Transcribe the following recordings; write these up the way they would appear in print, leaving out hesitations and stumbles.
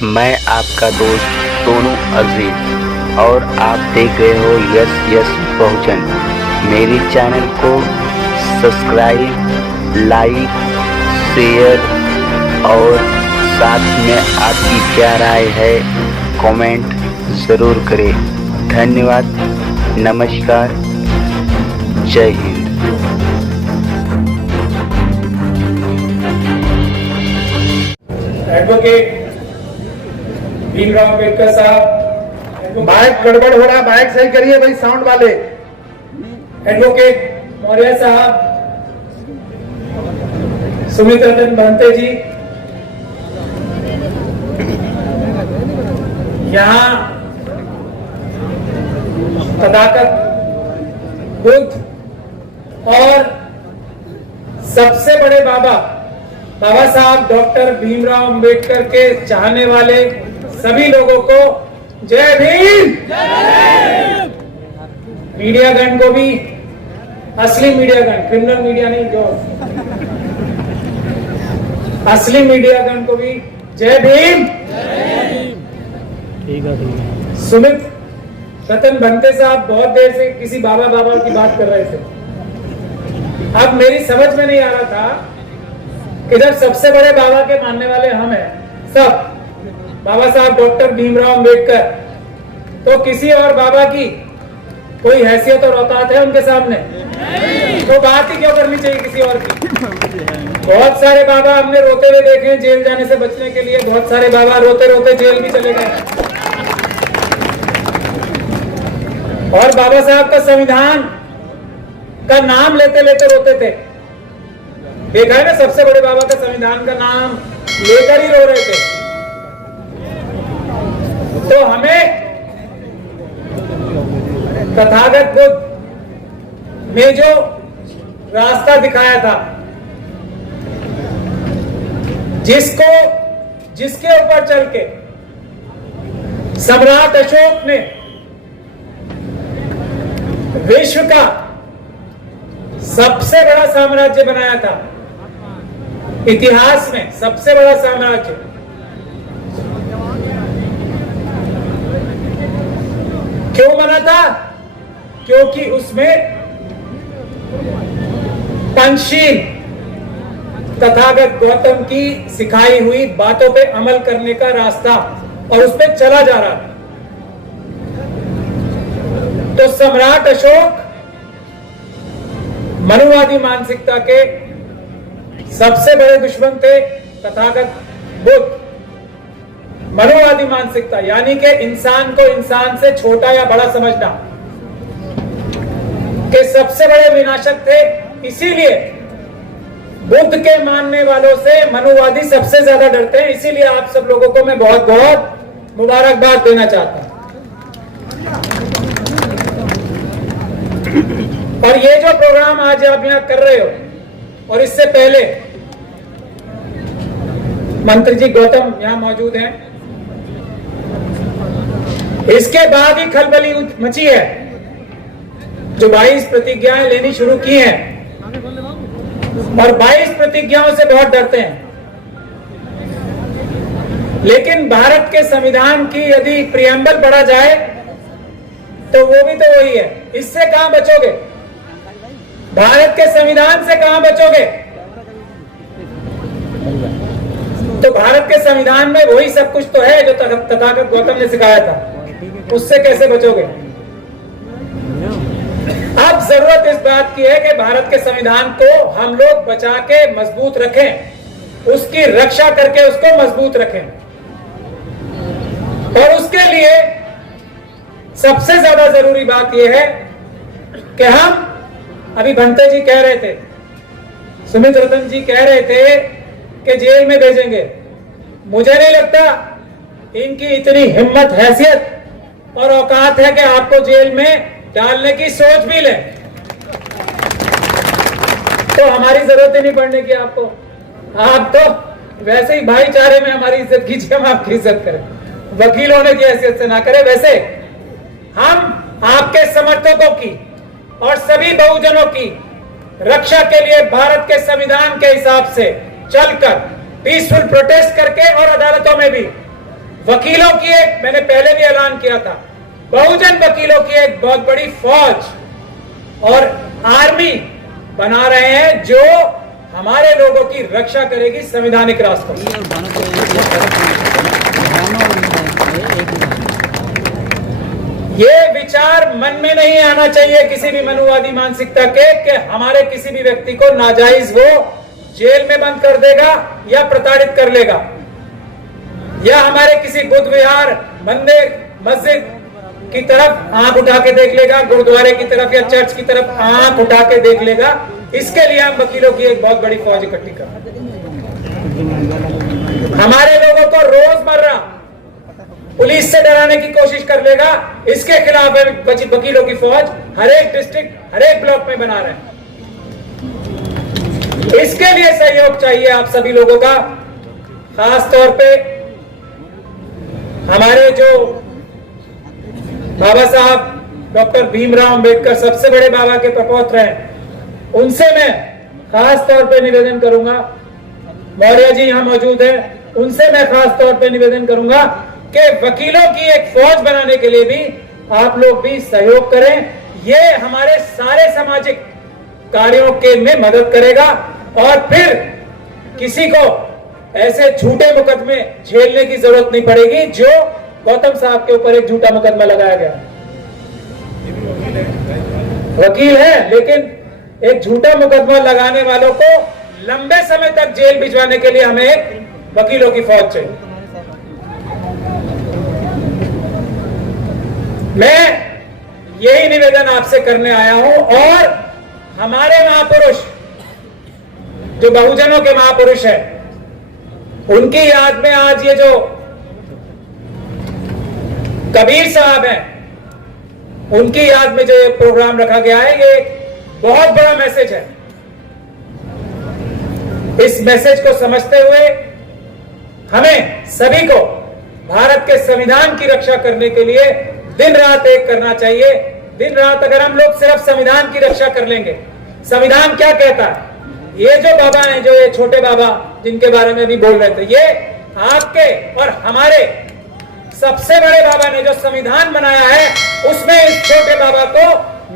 मैं आपका दोस्त सोनू अजीज और आप देख रहे हो यस यस बहुजन। मेरे चैनल को सब्सक्राइब, लाइक, शेयर और साथ में आपकी क्या राय है कमेंट ज़रूर करें। धन्यवाद, नमस्कार, जय हिंद। एडवोकेट भीमराव अंबेडकर साहब, माइक गड़बड़ हो रहा है, माइक सही करिए भाई, साउंड वाले। एडवोकेट मौर्य साहब, सुमित रतन महंते जी, यहाँ तथागत बुद्ध और सबसे बड़े बाबा साहब डॉक्टर भीमराव अंबेडकर के चाहने वाले सभी लोगों को जय भीम। मीडिया गण को भी, असली मीडिया गण, क्रिमिनल मीडिया नहीं, जो असली मीडिया गण को भी जय भीम। सुमित रतन भंते साहब बहुत देर से किसी बाबा की बात कर रहे थे। अब मेरी समझ में नहीं आ रहा था कि जब सबसे बड़े बाबा के मानने वाले हम हैं सब, बाबा साहब डॉक्टर भीमराव अंबेडकर, तो किसी और बाबा की कोई हैसियत और औकात है उनके सामने? तो बात ही क्यों करनी चाहिए किसी और की? बहुत सारे बाबा हमने रोते हुए देखे जेल जाने से बचने के लिए, बहुत सारे बाबा रोते रोते जेल भी चले गए। और बाबा साहब का संविधान का नाम लेते लेते रोते थे। देखा है ना, सबसे बड़े बाबा का संविधान का नाम लेकर ही रो रहे थे। तो हमें तथागत बुद्ध ने जो रास्ता दिखाया था, जिसके ऊपर चल के सम्राट अशोक ने विश्व का सबसे बड़ा साम्राज्य बनाया था, इतिहास में सबसे बड़ा साम्राज्य, क्यों बना था? क्योंकि उसमें पंचशील तथागत गौतम की सिखाई हुई बातों पे अमल करने का रास्ता और उस पे चला जा रहा था। तो सम्राट अशोक मनुवादी मानसिकता के सबसे बड़े दुश्मन थे। तथागत बुद्ध मनुवादी मानसिकता, यानी कि इंसान को इंसान से छोटा या बड़ा समझना, के सबसे बड़े विनाशक थे। इसीलिए बुद्ध के मानने वालों से मनुवादी सबसे ज्यादा डरते हैं। इसीलिए आप सब लोगों को मैं बहुत बहुत मुबारकबाद देना चाहता हूं। और ये जो प्रोग्राम आज आप यहां कर रहे हो, और इससे पहले मंत्री जी गौतम यहां मौजूद हैं, इसके बाद ही खलबली मची है। जो 22 प्रतिज्ञाएं लेनी शुरू की हैं, और 22 प्रतिज्ञाओं से बहुत डरते हैं। लेकिन भारत के संविधान की यदि प्रियम्बल पढ़ा जाए तो वो भी तो वही है। इससे कहां बचोगे? भारत के संविधान से कहां बचोगे? तो भारत के संविधान में वही सब कुछ तो है जो तथागत गौतम ने सिखाया था। उससे कैसे बचोगे? अब जरूरत इस बात की है कि भारत के संविधान को हम लोग बचा के मजबूत रखें, उसकी रक्षा करके उसको मजबूत रखें। और उसके लिए सबसे ज्यादा जरूरी बात यह है कि हम, अभी भंते जी कह रहे थे, सुमित रतन जी कह रहे थे कि जेल में भेजेंगे। मुझे नहीं लगता इनकी इतनी हिम्मत, हैसियत और औकात है कि आपको जेल में डालने की सोच भी ले। तो हमारी जरूरत ही नहीं पड़ने की आपको। आप तो वैसे ही भाईचारे में हमारी इज्जत कीजिए, हम आपकी इज्जत करें, वकील होने की हैसियत से ना करें। वैसे हम आपके समर्थकों की और सभी बहुजनों की रक्षा के लिए भारत के संविधान के हिसाब से चलकर पीसफुल प्रोटेस्ट करके और अदालतों में भी वकीलों की एक, मैंने पहले भी ऐलान किया था, बहुजन वकीलों की एक बहुत बड़ी फौज और आर्मी बना रहे हैं जो हमारे लोगों की रक्षा करेगी संवैधानिक रास्तों से। ये विचार मन में नहीं आना चाहिए किसी भी मनुवादी मानसिकता के कि हमारे किसी भी व्यक्ति को नाजायज वो जेल में बंद कर देगा या प्रताड़ित कर लेगा, या हमारे किसी बुद्ध विहार, मंदिर, मस्जिद की तरफ आंख उठा के देख लेगा, गुरुद्वारे की तरफ या चर्च की तरफ आंख उठा के देख लेगा। इसके लिए हम वकीलों की एक बहुत बड़ी फौज इकट्ठी कर, हमारे लोगों को रोजमर्रा पुलिस से डराने की कोशिश कर लेगा, इसके खिलाफ वकीलों की फौज हर एक डिस्ट्रिक्ट, हर एक ब्लॉक में बना रहे हैं। इसके लिए सहयोग चाहिए आप सभी लोगों का, खास तौर पे हमारे जो बाबा साहब डॉक्टर भीमराव अंबेडकर सबसे बड़े बाबा के प्रपौत्र हैं, उनसे मैं खास तौर पे निवेदन करूंगा, मौर्य जी यहां मौजूद है, उनसे मैं खास तौर पे निवेदन करूंगा कि वकीलों की एक फौज बनाने के लिए भी आप लोग भी सहयोग करें। ये हमारे सारे सामाजिक कार्यों के में मदद करेगा और फिर किसी को ऐसे झूठे मुकदमे झेलने की जरूरत नहीं पड़ेगी जो गौतम साहब के ऊपर एक झूठा मुकदमा लगाया गया। वकील है लेकिन एक झूठा मुकदमा लगाने वालों को लंबे समय तक जेल भिजवाने के लिए हमें एक वकीलों की फौज चाहिए। मैं यही निवेदन आपसे करने आया हूं और हमारे महापुरुष जो बहुजनों के महापुरुष हैं, उनकी याद में आज ये जो कबीर साहब हैं, उनकी याद में जो ये प्रोग्राम रखा गया है, ये बहुत बड़ा मैसेज है। इस मैसेज को समझते हुए हमें सभी को भारत के संविधान की रक्षा करने के लिए दिन रात एक करना चाहिए। दिन रात अगर हम लोग सिर्फ संविधान की रक्षा कर लेंगे, संविधान क्या कहता है, ये जो बाबा हैं, जो ये छोटे बाबा जिनके बारे में भी बोल रहे थे, ये आपके और हमारे सबसे बड़े बाबा ने जो संविधान बनाया है, उसमें इस छोटे बाबा को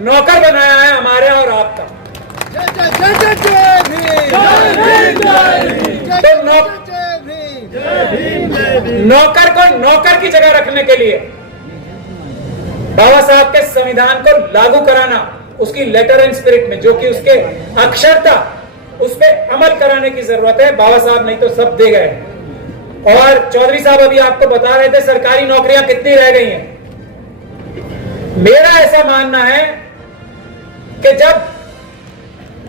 नौकर बनाया है हमारे और आपका। तो नौकर को नौकर की जगह रखने के लिए बाबा साहब के संविधान को लागू कराना, उसकी लेटर एंड स्पिरिट में, जो कि उसके अक्षरता, उस पर अमल कराने की जरूरत है। बाबा साहब नहीं तो सब दे गए। और चौधरी साहब अभी आपको बता रहे थे सरकारी नौकरियां कितनी रह गई हैं। मेरा ऐसा मानना है कि जब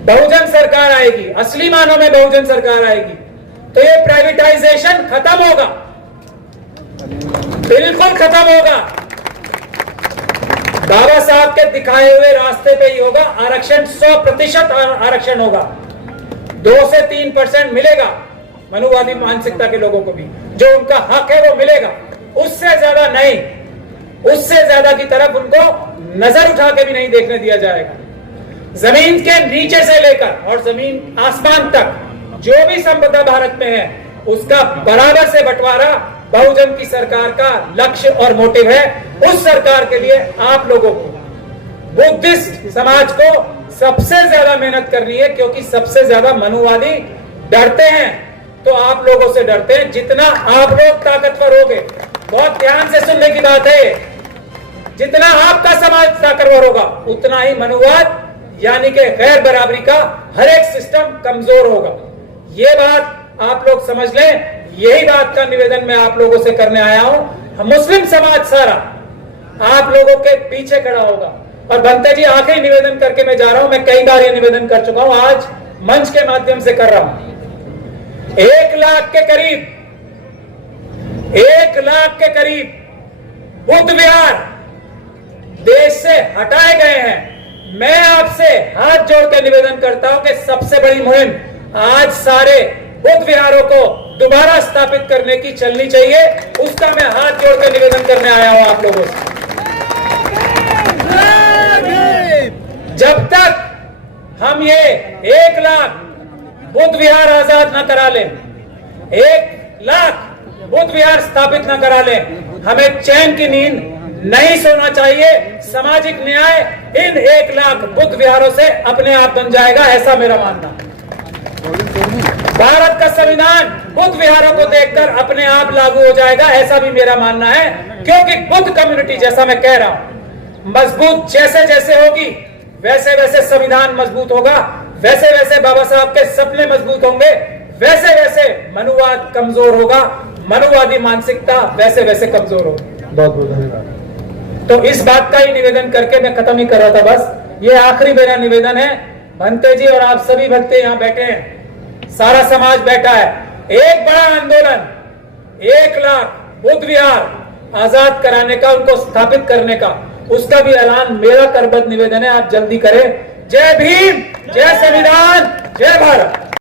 बहुजन सरकार आएगी, असली मानों में बहुजन सरकार आएगी, तो ये प्राइवेटाइजेशन खत्म होगा, बिल्कुल खत्म होगा। बाबा साहब के दिखाए हुए रास्ते पे ही होगा। आरक्षण 100% आरक्षण होगा, 2 से 3% मिलेगा मनुवादी मानसिकता के लोगों को भी, जो उनका हक है वो मिलेगा, उससे ज्यादा नहीं, उससे ज्यादा की तरफ उनको नजर उठा के भी नहीं देखने दिया जाएगा। जमीन के नीचे से लेकर और जमीन आसमान तक जो भी संपदा भारत में है, उसका बराबर से बंटवारा बहुजन की सरकार का लक्ष्य और मोटिव है। उस सरकार के लिए आप लोगों को, बुद्धिस्ट समाज को सबसे ज्यादा मेहनत करनी है, क्योंकि सबसे ज्यादा मनुवादी डरते हैं, तो आप लोगों से डरते हैं। जितना आप लोग ताकतवर होगे, बहुत ध्यान से सुनने की बात है, जितना आपका समाज ताकतवर होगा, उतना ही मनुवाद यानी कि गैर बराबरी का हर एक सिस्टम कमजोर होगा। ये बात आप लोग समझ लें। यही बात का निवेदन मैं आप लोगों से करने आया हूं। मुस्लिम समाज सारा आप लोगों के पीछे खड़ा होगा। और बनते जी, आखिरी निवेदन करके मैं जा रहा हूं। मैं कई बार ये निवेदन कर चुका हूं, आज मंच के माध्यम से कर रहा हूं। 1 लाख के करीब, 1 लाख के करीब बुद्ध विहार देश से हटाए गए हैं। मैं आपसे हाथ जोड़ के निवेदन करता हूं कि सबसे बड़ी मुहिम आज सारे बुद्ध विहारों को दोबारा स्थापित करने की चलनी चाहिए। उसका मैं हाथ जोड़ के निवेदन करने आया हूं आप लोगों से। जब तक हम ये 1 लाख बुद्ध विहार आजाद न करा लें, 1 लाख बुद्ध विहार स्थापित न करा ले। हमें चैन की नींद नहीं सोना चाहिए। सामाजिक न्याय इन 1 लाख बुद्ध विहारों से अपने आप बन जाएगा, ऐसा मेरा मानना। भारत का संविधान बुद्ध विहारों को देखकर अपने आप लागू हो जाएगा, ऐसा भी मेरा मानना है। क्योंकि बुद्ध कम्युनिटी, जैसा मैं कह रहा हूं, मजबूत जैसे जैसे होगी वैसे वैसे संविधान मजबूत होगा, वैसे वैसे बाबा साहब के सपने मजबूत होंगे, वैसे वैसे मनुवाद कमजोर होगा, मनुवादी मानसिकता वैसे वैसे कमजोर होगी। बहुत बहुत धन्यवाद। तो इस बात का ही निवेदन करके मैं खत्म ही कर रहा था। बस ये आखिरी मेरा निवेदन है। भंते जी और आप सभी भक्ते यहाँ बैठे हैं, सारा समाज बैठा है। एक बड़ा आंदोलन 1 लाख बुद्ध विहार आजाद कराने का, उनको स्थापित करने का, उसका भी ऐलान मेरा करबद्ध निवेदन है, आप जल्दी करें। जय भीम, जय संविधान, जय भारत।